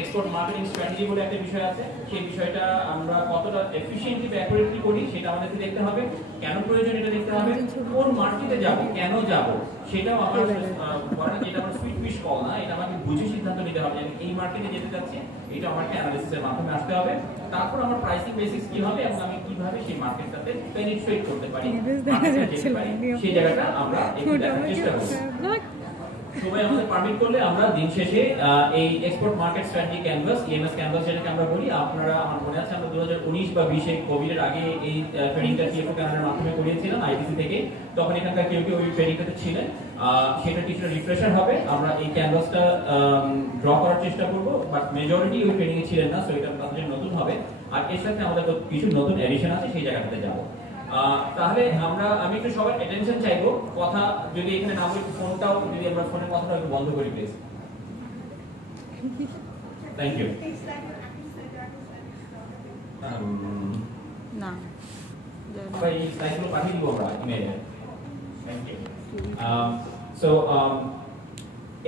Export marketing strategy বলে একটা বিষয় আছে, সেই বিষয়টা আমরা কতটা এফিশিয়েন্টলি বা অ্যাকুরেটলি করি সেটা আমাদেরকে দেখতে হবে। কেন প্রয়োজন এটা দেখতে হবে, কোন মার্কেটে যাব, কেন যাব সেটাও আমার বলা যেটা আমার সুইট ফিশ কল না, এটা আমাকে বুঝে সিদ্ধান্ত নিতে হবে যে আমি এই মার্কেটে যেতে যাচ্ছি, এটা আমাকে অ্যানালিসিসের মাধ্যমে আসতে হবে। তারপর আমার প্রাইসিং বেসিক্স কি হবে এবং আমি কিভাবে সেই মার্কেটটাতে পেনিট্রেট করতে পারি, সেই জায়গাটা আমরা একটু দেখার চেষ্টা করব। সবাই আমাদের পারমিট করলে আমরা দিন শেষে এই export market strategy canvas, EMS canvas যেটাকে আমরা বলি, আপনারা আমার মনে আছে আমরা 2019 বা 20 এ কোভিড এর আগে এই ট্রেনিংটা টিএফও ক্যানাডার মাধ্যমে করিয়েছিলাম আইটিসি থেকে। তখন এখানকার কেউ কেউ ওই ট্রেনিংটাতে ছিলেন, সেটা কিছুটা রিফ্রেশার হবে। আমরা এই ক্যানভাসটা ড্র করার চেষ্টা করব, বাট মেজরিটি ওই ট্রেনিং এ ছিলেন না, সো এটা তাদের নতুন হবে। আর এর সাথে আমাদের কিছু নতুন এডিশন আছে, সেই জায়গাটাতে যাব। তাহলে আমি একটু সবার অ্যাটেনশন চাইবো, কথা যদি এখানে না বলি ফোনটাও যদি আমরা ফোনের কথাটা একটু বন্ধ করি প্লিজ। Thank you. না ভাই এই স্লাইডগুলো পাঠিয়ে দিব আমরা ইমেইলে। Thank you. সো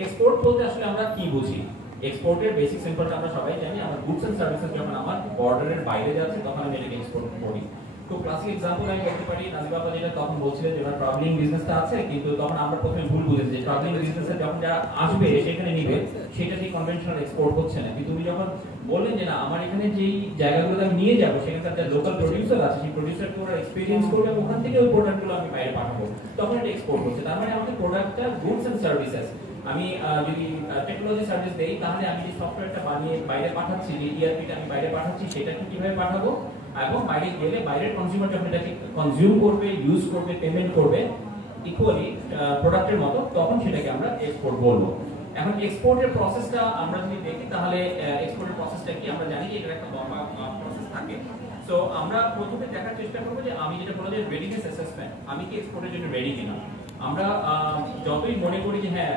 এক্সপোর্ট বলতে আসলে আমরা কি বুঝি? এক্সপোর্টের বেসিক সিম্পলটা আমরা সবাই জানি, আমরা গুডস এন্ড সার্ভিসেস যখন আমার বর্ডারের বাইরে যাচ্ছে তখন আমি এটাকে এক্সপোর্ট করি। তো ক্লাসিক এক্সাম্পল আমি বলতে পারি, নাজিব আপা যেটা তখন বলছিলেন যে আমার ট্রাভেলিং বিজনেসটা আছে, কিন্তু তখন আমরা প্রথমে ভুল বুঝেছি যে ট্রাভেলিং বিজনেসে যখন যারা আসবে সেখানে নিবে সেটা সেই কনভেনশনাল এক্সপোর্ট হচ্ছে না। কিন্তু তুমি যখন বললেন যে না আমার এখানে যেই জায়গাগুলোতে আমি নিয়ে যাবো সেখানকার যে লোকাল প্রোডিউসার আছে সেই প্রোডিউসারকে ওরা এক্সপেরিয়েন্স করবে এবং ওখান থেকে ওই প্রোডাক্টগুলো আমি বাইরে পাঠাবো, তখন এটা এক্সপোর্ট হচ্ছে। তার মানে আমাদের প্রোডাক্টটা গুডস এন্ড সার্ভিসেস, আমি যদি টেকনোলজি সার্ভিস দেই তাহলে আমি যে সফটওয়্যারটা বানিয়ে বাইরে পাঠাচ্ছি, যে ইআরপিটা আমি বাইরে পাঠাচ্ছি সেটাকে কিভাবে পাঠাবো, এবং বাইরে গেলে বাইরের কনজিউমার যখন এটাকে কনজিউম করবে, ইউজ করবে, পেমেন্ট করবে ইকুয়ালি প্রোডাক্টের মতো, তখন সেটাকে আমরা এক্সপোর্ট বলবো। এখন এক্সপোর্টের প্রসেসটা আমরা যদি দেখি তাহলে এক্সপোর্টের প্রসেসটা কি, আমরা জানি যে এটা একটা লম্বা প্রসেস থাকে। সো আমরা প্রথমে দেখার চেষ্টা করবো যে আমি যেটা বললাম যে রেডিনেস অ্যাসেসমেন্ট, আমি কি এক্সপোর্টের জন্য রেডি কিনা। আমরা যতই মনে করি যে হ্যাঁ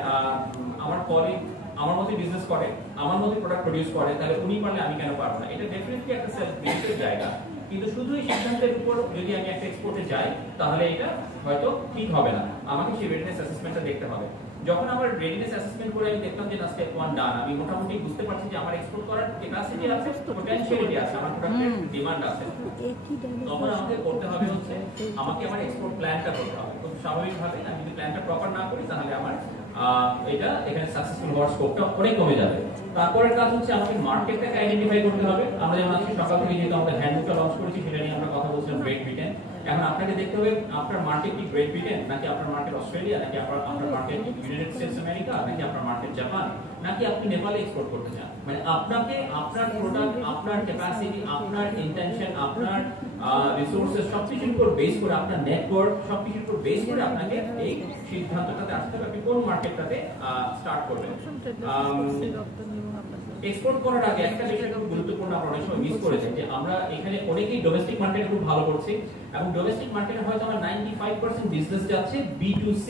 আমার কলিগ আমার মধ্যে বিজনেস করে, আমার মধ্যে প্রোডাক্ট প্রডিউস করে, তাহলে উনি পারলে আমি কেন পারবো না, এটা ডেফিনেটলি একটা সেলফ বিলিফের জায়গা। কিন্তু শুধু এই সিদ্ধান্তের উপর যদি আমি একটা এক্সপোর্টে যাই তাহলে এটা হয়তো ঠিক হবে না, আমাকে সেই রেডিনেস অ্যাসেসমেন্টটা দেখতে হবে। যখন আমার রেডিনেস অ্যাসেসমেন্ট করে আমি দেখলাম যে না স্টেপ 1 ডান, আমি মোটামুটি বুঝতে পারছি যে আমার এক্সপোর্ট করার ক্যাপাসিটি আছে, পটেনশিয়ালিটি আছে, আমার প্রোডাক্টের ডিমান্ড আছে, তখন আমাকে করতে হবে হচ্ছে আমাকে আমার এক্সপোর্ট প্ল্যানটা করতে হবে। খুব স্বাভাবিকভাবে আমি যদি প্ল্যানটা প্রপার না করি তাহলে আমার এটা এখানে সাকসেসফুল হওয়ার স্কোপটা অনেক কমে যাবে। তারপরের কাজ হচ্ছে আমাকে মার্কেটটাকে আইডেন্টিফাই করতে হবে। আমরা যেমন আজকে সকাল থেকে যেহেতু আমাদের হ্যান্ডবুকটা লঞ্চ করেছি সেটা নিয়ে আমরা কথা বলছিলাম, গ্রেট ব্রিটেন। এখন আপনাকে দেখতে হবে আপনার মার্কেট কি গ্রেট ব্রিটেন, নাকি আপনার মার্কেট অস্ট্রেলিয়া, নাকি আপনার মার্কেট ইউনাইটেড স্টেটস আমেরিকা, নাকি আপনার মার্কেট জাপান, নাকি আপনি নেপালে এক্সপোর্ট করতে চান। মানে আপনাকে আপনার প্রোডাক্ট, আপনার ক্যাপাসিটি, আপনার ইন্টেনশন, আপনার রিসোর্সেস সবকিছুর উপর বেস করে, আপনার নেটওয়ার্ক সবকিছুর উপর বেস করে আপনাকে এই সিদ্ধান্তটাতে আসতে হবে আপনি কোন মার্কেটটাতে স্টার্ট করবেন। এক্সপোর্ট করার আগে একটা বিষয় খুব গুরুত্বপূর্ণ আমরা অনেক সময় মিস করেছি, যে আমরা এখানে অনেকেই ডোমেস্টিক মার্কেটে খুব ভালো করছি, এবং ডোমেস্টিক মার্কেটে হয়তো আমার 95% বিজনেস যাচ্ছে B2C,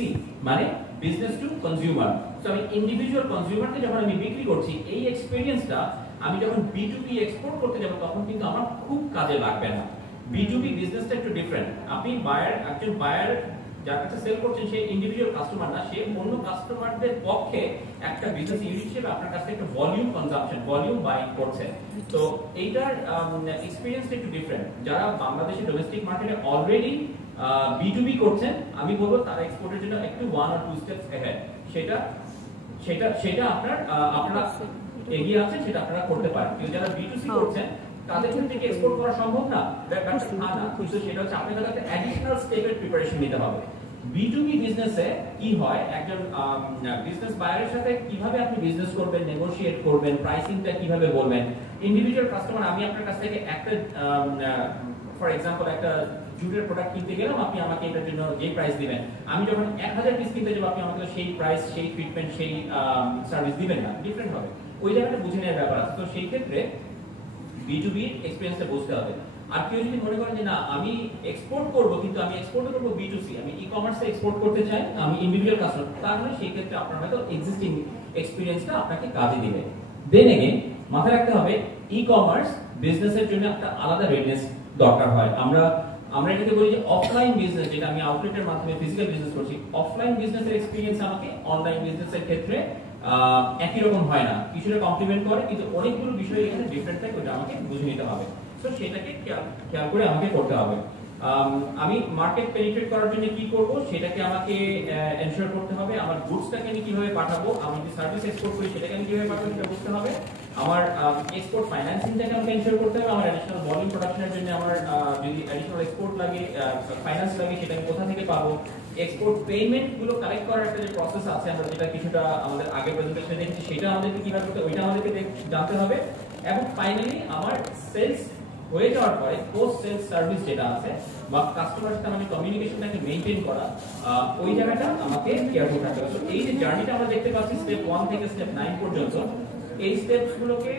মানে বিজনেস টু কনজিউমার। তো আমি ইন্ডিভিজুয়াল কনজিউমারকে যখন আমি বিক্রি করছি, এই এক্সপেরিয়েন্সটা আমি যখন B2B এক্সপোর্ট করতে যাব তখন কিন্তু আমার খুব কাজে লাগবে না। B2B বিজনেসটা একটু ডিফারেন্ট। আপনি একজন বায়ার যার কাছে সেল করছেন সেই ইন্ডিভিজুয়াল কাস্টমার না, সে অন্য কাস্টমারদের পক্ষে একটা বিজনেস ইউনিট হিসেবে আপনার কাছে একটা ভলিউম কনজাম্পশন, ভলিউম বাইং করছে। তো এইটার এক্সপেরিয়েন্সটা একটু ডিফারেন্ট। যারা বাংলাদেশে ডোমেস্টিক মার্কেটে অলরেডি B2B করছেন, আমি বলবো তারা এক্সপোর্টের জন্য একটু 1 or 2 স্টেপস ahead। সেটা আপনারা এগিয়ে আছেন, সেটা আপনারা করতে পারেন। কিন্তু যারা B2C করছেন তাদের ক্ষেত্রে কি এক্সপোর্ট করা সম্ভব না? ব্যাপারটা না, কিন্তু সেটা হচ্ছে আপনাদের একটা অ্যাডিশনাল স্টেপের প্রিপারেশন নিতে হবে। B2B বিজনেসে কি হয়, একজন বিজনেস বায়ারের সাথে কিভাবে আপনি বিজনেস করবেন, নেগোশিয়েট করবেন, প্রাইসিংটা কিভাবে বলবেন। ইন্ডিভিজুয়াল কাস্টমার, আমি আপনার কাছ থেকে একটা ফর এক্সাম্পল একটা জুটের প্রোডাক্ট কিনতে গেলাম, আপনি আমাকে এটার জন্য যে প্রাইস দিবেন, আমি যখন 1000 পিস কিনতে যাব আপনি আমাকে সেই প্রাইস, সেই ট্রিটমেন্ট, সেই সার্ভিস দিবেন না, ডিফারেন্ট হবে। ওই জায়গাটা বুঝে নেওয়ার ব্যাপার আছে। তো সেই ক্ষেত্রে B2B এক্সপেরিয়েন্সটা বুঝতে হবে। আর কেউ যদি মনে করেন যে না আমি এক্সপোর্ট করব, কিন্তু আমি এক্সপোর্ট করব B2C, আমি ই-কমার্সে এক্সপোর্ট করতে চাই, আমি ইন্ডিভিজুয়াল কাস্টমার, তাহলে সেই ক্ষেত্রে আপনার হয়তো এক্সিস্টিং এক্সপেরিয়েন্সটা আপনাকে কাজে দিবে। দেন এগেইন মাথায় রাখতে হবে ই-কমার্স বিজনেসের জন্য একটা আলাদা রেডিনেস দরকার হয়। আমরা এটাকে বলি যে অফলাইন বিজনেস, যেটা আমি আউটলেটের মাধ্যমে ফিজিক্যাল বিজনেস করছি, অফলাইন বিজনেসের এক্সপেরিয়েন্স আমাকে অনলাইন বিজনেসের ক্ষেত্রে একই রকম হয় না, কিছুটা কমপ্লিমেন্ট করে, কিন্তু অনেকগুলো বিষয় এখানে ডিফারেন্ট থাকে, ওটা আমাকে বুঝে নিতে হবে। সো সেটাকে খেয়াল করে আমাকে করতে হবে। আমি মার্কেট পেনিট্রেট করার জন্য কি করব সেটাকে আমাকে এনশিওর করতে হবে। আমার গুডসটাকে আমি কিভাবে পাঠাবো, আমি যদি সার্ভিস এক্সপোর্ট করি সেটাকে আমি কিভাবে পাঠাবো সেটা বুঝতে হবে। আমার এক্সপোর্ট ফাইন্যান্সিংটাকে আমাকে এনশিওর করতে হবে। আমার অ্যাডিশনাল ভলিউম প্রোডাকশনের জন্য আমার যদি অ্যাডিশনাল এক্সপোর্ট লাগে, ফাইন্যান্স লাগে, সেটা আমি কোথা থেকে পাবো। এক্সপোর্ট পেমেন্ট গুলো কালেক্ট করার একটা যে প্রসেস আছে, আমরা যেটা কিছুটা আমাদের আগে প্রেজেন্টেশনে দেখেছি, সেটা আমাদেরকে কিভাবে করতে, ওইটা আমাদেরকে জানতে হবে। এবং ফাইনালি আমার সেলস হয়ে যাওয়ার পরে পোস্ট সেলস সার্ভিস যেটা আছে বা কাস্টমারের সাথে আমাদের কমিউনিকেশনটাকে মেইনটেইন করা, ওই জায়গাটা আমাকে কেয়ারফুল থাকতে হবে। সো এই যে জার্নিটা আমরা দেখতে পাচ্ছি স্টেপ 1 থেকে স্টেপ 9 পর্যন্ত, এই স্টেপসগুলোকে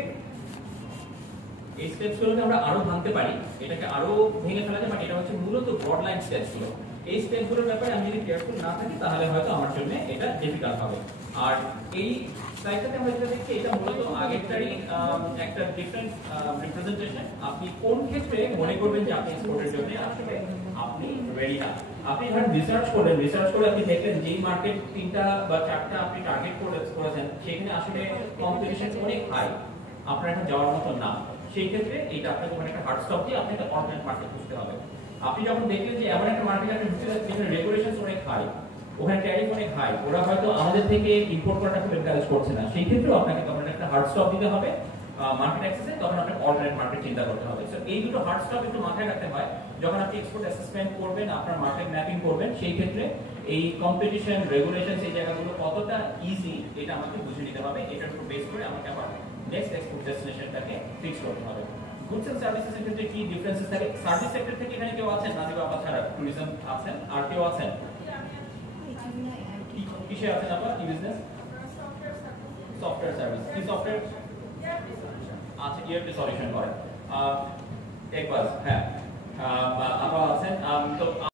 আমরা আরো ভাঙতে পারি, এটাকে আরো ভেঙে ফেলা যায়, বাট এটা হচ্ছে মূলত ব্রড লাইন স্টেপসগুলো। এই স্টেপগুলোর ব্যাপারে আমি যদি কেয়ারফুল না থাকি তাহলে হয়তো আমার জন্য এটা ডিফিকাল্ট হবে। আর এই স্লাইডটাতে আমরা যেটা দেখছি, এটা মূলত আগেরটারই একটা ডিফারেন্ট রিপ্রেজেন্টেশন। আপনি কোন ক্ষেত্রে মনে করবেন যে আপনি এক্সপোর্টের জন্য আসলে আপনি রেডি না। আপনি ধরেন রিসার্চ করে আপনি দেখলেন যে মার্কেট 3টা বা 4টা আপনি টার্গেট করেছেন, সেখানে আসলে কম্পিটিশন অনেক হাই, আপনার এখন যাওয়ার মতো না। সেই ক্ষেত্রে এটা আপনাকে ওখানে একটা হার্ড স্টপ দিয়ে আপনাকে অল্টারনেট মার্কেট খুঁজতে হবে। আপনি যখন দেখলেন যে এমন একটা মার্কেট আপনি ঢুকতে যাচ্ছেন যেখানে রেগুলেশনস অনেক হাই, ওখানে ট্যারিফ অনেক হাই, ওরা হয়তো আমাদের থেকে ইম্পোর্ট করাটা খুব এনকারেজ করছে না, সেই ক্ষেত্রেও আপনাকে তখন একটা হার্ড স্টপ দিতে হবে মার্কেট অ্যাক্সেসে, তখন আপনাকে অল্টারনেট মার্কেট চিন্তা করতে হবে। সো এই দুটো হার্ড স্টপ একটু মাথায় রাখতে হয় যখন আপনি এক্সপোর্ট অ্যাসেসমেন্ট করবেন, আপনার মার্কেট ম্যাপিং করবেন। সেই ক্ষেত্রে এই কম্পিটিশন, রেগুলেশন, এই জায়গাগুলো কতটা ইজি এটা আমাকে বুঝে নিতে হবে। এটার উপর বেস করে আমাকে আবার নেক্সট এক্সপোর্ট ডেস্টিনেশনটাকে ফিক্স করতে হবে। গুডস এন্ড সার্ভিসেস এর ক্ষেত্রে কি ডিফারেন্সেস থাকে? সার্ভিস সেক্টর থেকে এখানে কেউ আছেন? নাজিবা আপা ছাড়া ট্যুরিজম আছেন, আর কেউ আছেন? কিসে আছেন আপা? কি বিজনেস? Software service. কি সফটওয়্যার? আচ্ছা, ERP সলিউশন করে। একবার হ্যাঁ